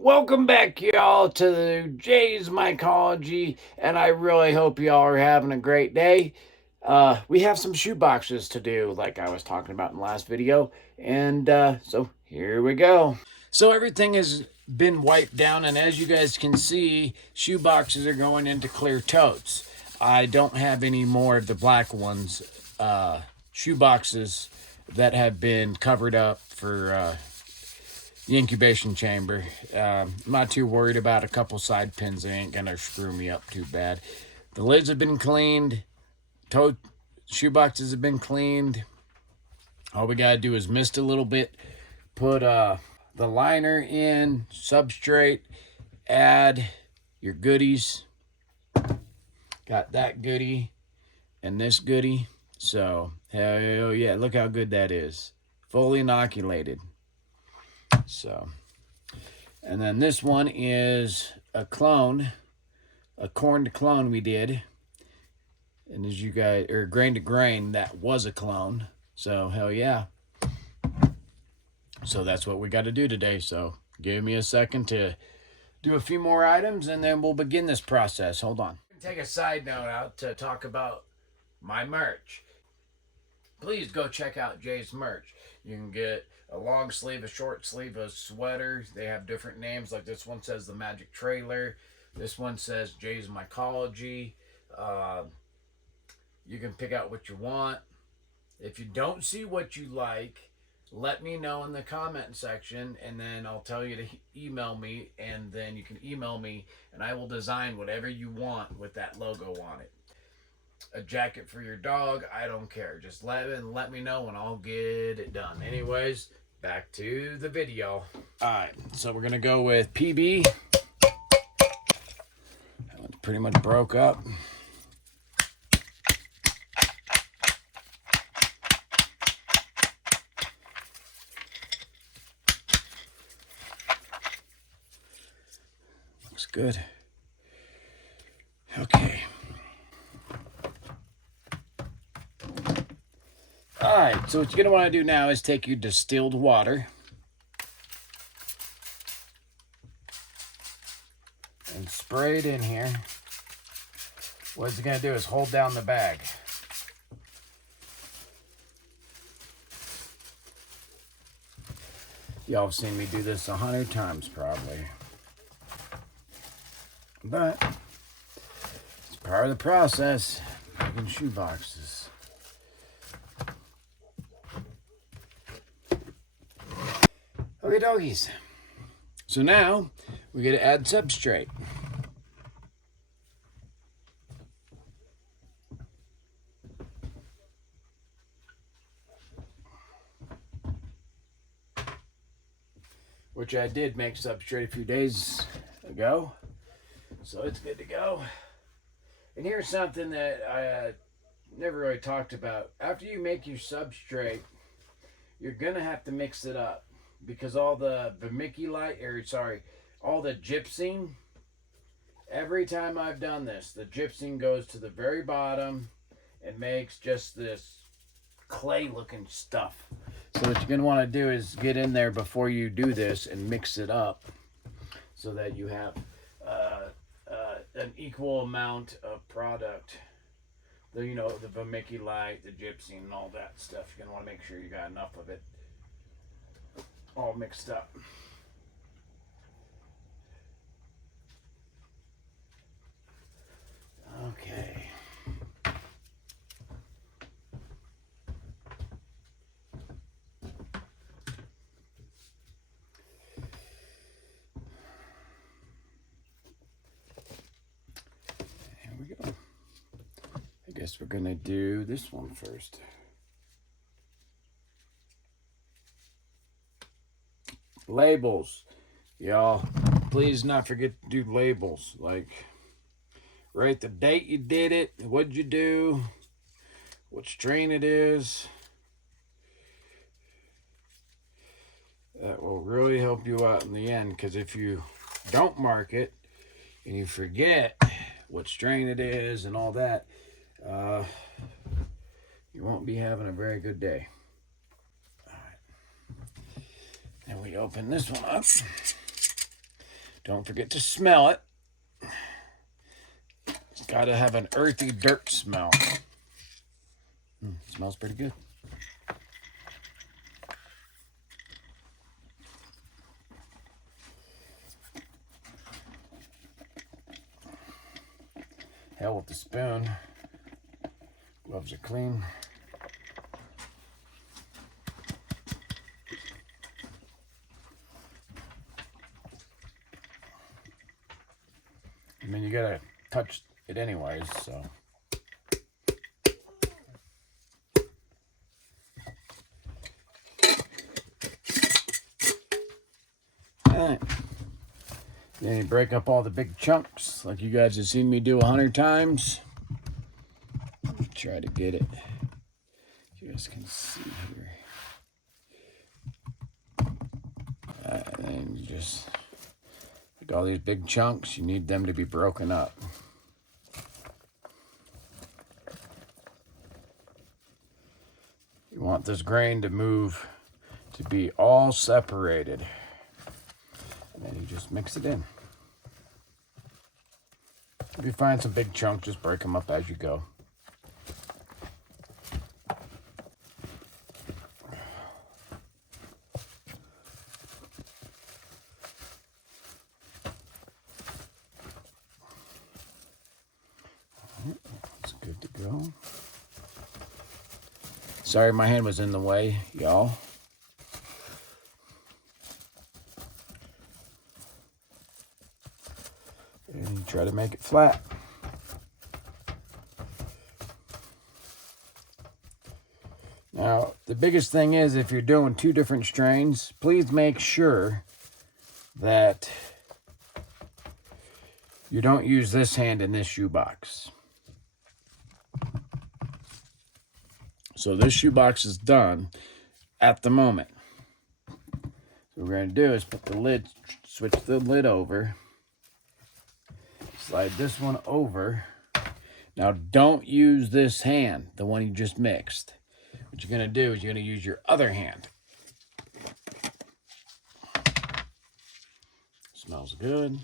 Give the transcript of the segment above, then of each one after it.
Welcome back, y'all, to Jay's Mycology, and I really hope y'all are having a great day. We have some shoe boxes to do, like I was talking about in the last video, and so here we go. So everything has been wiped down, and as you guys can see, shoe boxes are going into clear totes. I don't have any more of the black ones, shoe boxes that have been covered up for the incubation chamber. I'm not too worried about a couple side pins. They ain't gonna screw me up too bad. The lids have been cleaned. Shoe boxes have been cleaned. All we gotta do is mist a little bit, put the liner in, substrate, add your goodies. Got that goodie and this goodie. So hell yeah, look how good that is. Fully inoculated. So, and then this one is a clone, a corn to clone we did. And as you guys, or grain to grain, that was a clone. So hell yeah. So that's what we got to do today. So give me a second to do a few more items and then we'll begin this process. Hold on. Take a side note out to talk about my merch. Please go check out Jay's merch. You can get a long sleeve, a short sleeve, a sweater. They have different names. Like this one says the Magic Trailer. This one says Jay's Mycology. You can pick out what you want. If you don't see what you like, let me know in the comment section, and then I'll tell you to email me, and then you can email me, and I will design whatever you want with that logo on it. A jacket for your dog, I don't care. Just let me know and I'll get it done. Anyways, back to the video. Alright, so we're gonna go with PB. That one's pretty much broke up. Looks good. Okay. Alright, so what you're going to want to do now is take your distilled water and spray it in here. What it's going to do is hold down the bag. Y'all have seen me do this 100 times probably. But it's part of the process, making shoe boxes. Okay, doggies. So now we got to add substrate. Which I did make substrate a few days ago. So it's good to go. And here's something that I never really talked about. After you make your substrate, you're going to have to mix it up. Because all the vermiculite, all the gypsum, every time I've done this, the gypsum goes to the very bottom and makes just this clay looking stuff. So what you're going to want to do is get in there before you do this and mix it up so that you have an equal amount of product. The vermiculite, the gypsum, and all that stuff. You're going to want to make sure you got enough of it all mixed up. Okay. Here we go. I guess we're gonna do this one first. Labels. Y'all, please not forget to do labels. Like, write the date you did it, what'd you do, what strain it is. That will really help you out in the end, because if you don't mark it and you forget what strain it is and all that, you won't be having a very good day. All right. And we open this one up. Don't forget to smell it. It's got to have an earthy dirt smell. Smells pretty good. Hell with the spoon. Gloves are clean. I mean, you gotta touch it anyways, so. Alright. Then you break up all the big chunks like you guys have seen me do 100 times. Try to get it. You guys can see here. And then you just, like all these big chunks, you need them to be broken up. You want this grain to move, to be all separated. And then you just mix it in. If you find some big chunks, just break them up as you go. That's good to go. Sorry my hand was in the way, y'all. And try to make it flat. Now, the biggest thing is if you're doing 2 different strains, please make sure that you don't use this hand in this shoebox. So this shoebox is done at the moment. So what we're going to do is put the lid, switch the lid over, slide this one over. Now don't use this hand, the one you just mixed. What you're going to do is you're going to use your other hand. Smells good.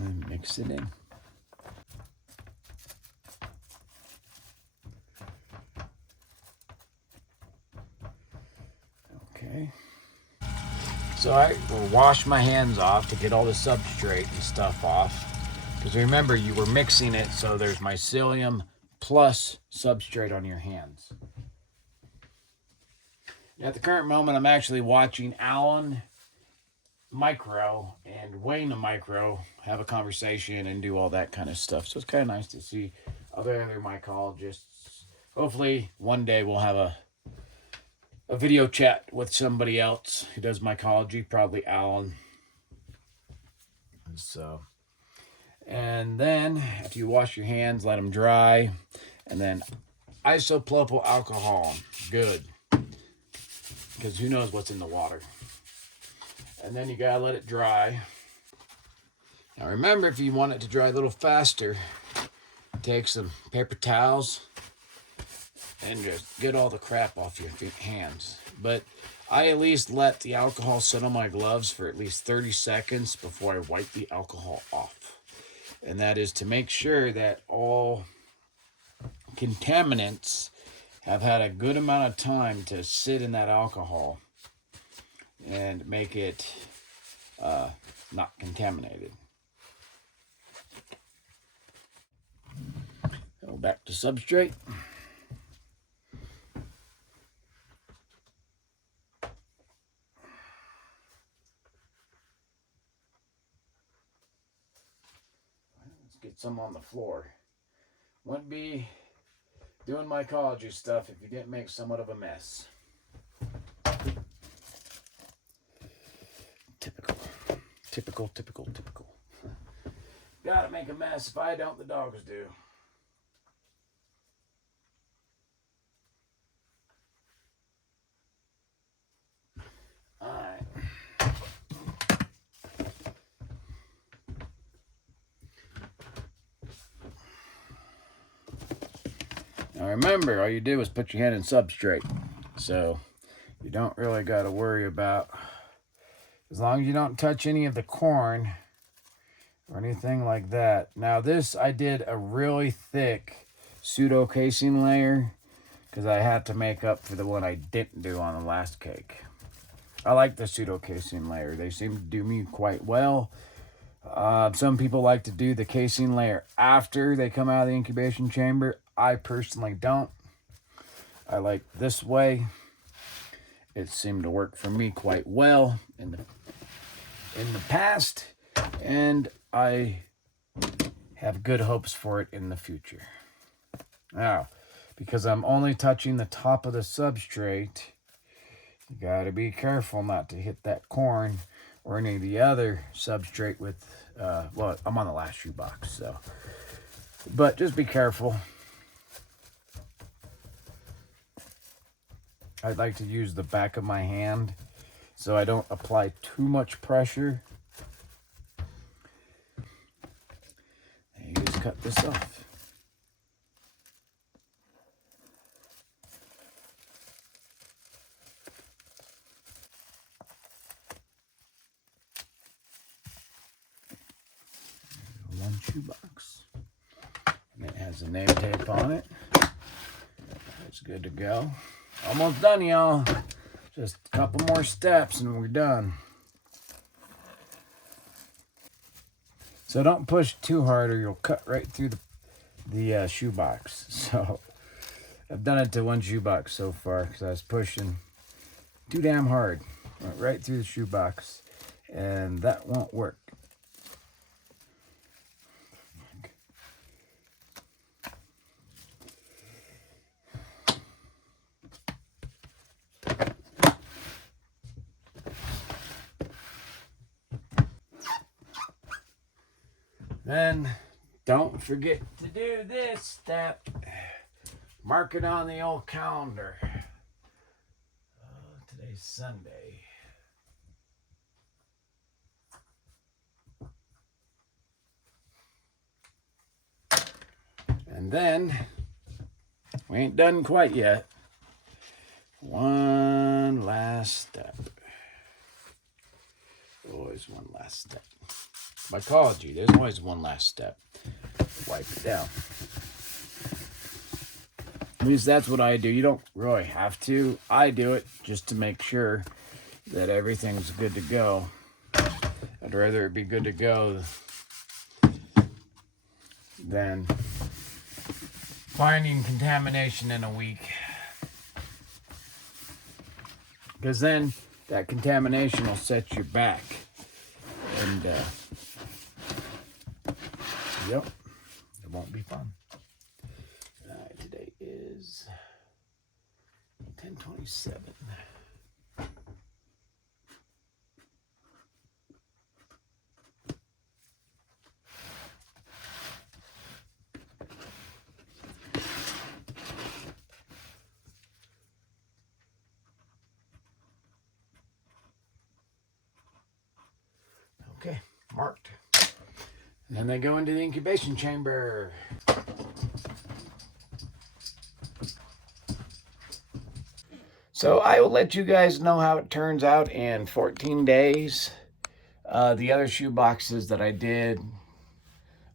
And mix it in. Okay. So I will wash my hands off to get all the substrate and stuff off. Because remember, you were mixing it, so there's mycelium plus substrate on your hands. At the current moment, I'm actually watching Alan Micro and Wayne the Micro have a conversation and do all that kind of stuff. So it's kind of nice to see other mycologists. Hopefully, one day we'll have a video chat with somebody else who does mycology, probably Alan. So, and then after you wash your hands, let them dry, and then isopropyl alcohol, good, because who knows what's in the water. And then you gotta let it dry. Now remember, if you want it to dry a little faster, take some paper towels and just get all the crap off your hands. But I at least let the alcohol sit on my gloves for at least 30 seconds before I wipe the alcohol off. And that is to make sure that all contaminants have had a good amount of time to sit in that alcohol and make it not contaminated. Go back to substrate. Let's get some on the floor. Wouldn't be doing mycology stuff if you didn't make somewhat of a mess. Typical. Gotta make a mess. If I don't, the dogs do. Alright. Now remember, all you did was put your hand in substrate. So you don't really got to worry about, as long as you don't touch any of the corn or anything like that. Now this, I did a really thick pseudo casing layer because I had to make up for the one I didn't do on the last cake. I like the pseudo casing layer. They seem to do me quite well. Some people like to do the casing layer after they come out of the incubation chamber. I personally don't. I like this way. It seemed to work for me quite well in the past, and I have good hopes for it in the future. Now, because I'm only touching the top of the substrate, you gotta be careful not to hit that corn or any of the other substrate with, well, I'm on the last shoebox, so. But just be careful. I'd like to use the back of my hand so I don't apply too much pressure. And you just cut this off. One shoebox. And it has a name tape on it. It's good to go. Almost done, y'all. Just a couple more steps and we're done. So don't push too hard or you'll cut right through the shoebox. So I've done it to one shoebox so far because I was pushing too damn hard. Went right through the shoebox and that won't work. Then don't forget to do this step. Mark it on the old calendar. Today's Sunday. And then, we ain't done quite yet. One last step. Always one last step. Mycology, there's always one last step. Wipe it down. At least that's what I do. You don't really have to. I do it just to make sure that everything's good to go. I'd rather it be good to go than finding contamination in a week. Because then that contamination will set you back. And, yep, it won't be fun. Today is 10/27. Okay, marked. And then they go into the incubation chamber. So I will let you guys know how it turns out in 14 days. The other shoe boxes that I did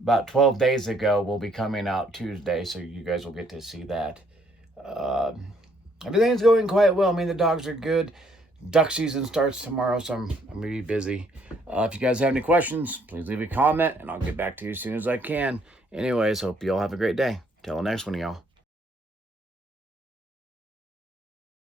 about 12 days ago will be coming out Tuesday, so you guys will get to see that. Everything's going quite well. I mean, the dogs are good. Duck season starts tomorrow, so I'm going to be busy. If you guys have any questions, please leave a comment, and I'll get back to you as soon as I can. Anyways, hope you all have a great day. Till the next one, y'all.